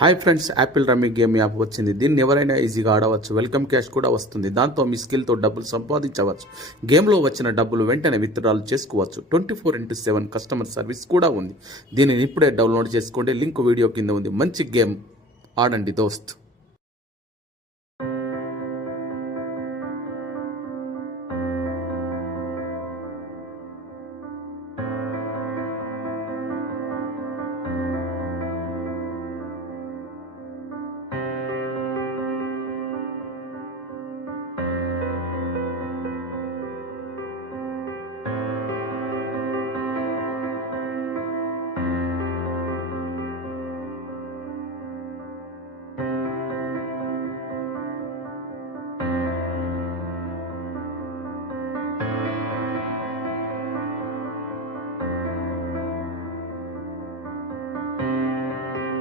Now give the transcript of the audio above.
Hi friends, Apple rummy game app వచ్చింది. దీన్ని ఎవరైనా ఈజీగా ఆడవచ్చు. వెల్కమ్ క్యాష్ కూడా వస్తుంది. దాంతో మీ స్కిల్తో డబ్బులు సంపాదించవచ్చు. గేమ్లో వచ్చిన డబ్బులు వెంటనే విత్డ్రాల్ చేసుకోవచ్చు. 24/7 కస్టమర్ సర్వీస్ కూడా ఉంది. దీనిని ఇప్పుడే డౌన్లోడ్ చేసుకోండి. లింక్ వీడియో కింద ఉంది. మంచి గేమ్ ఆడండి దోస్త్.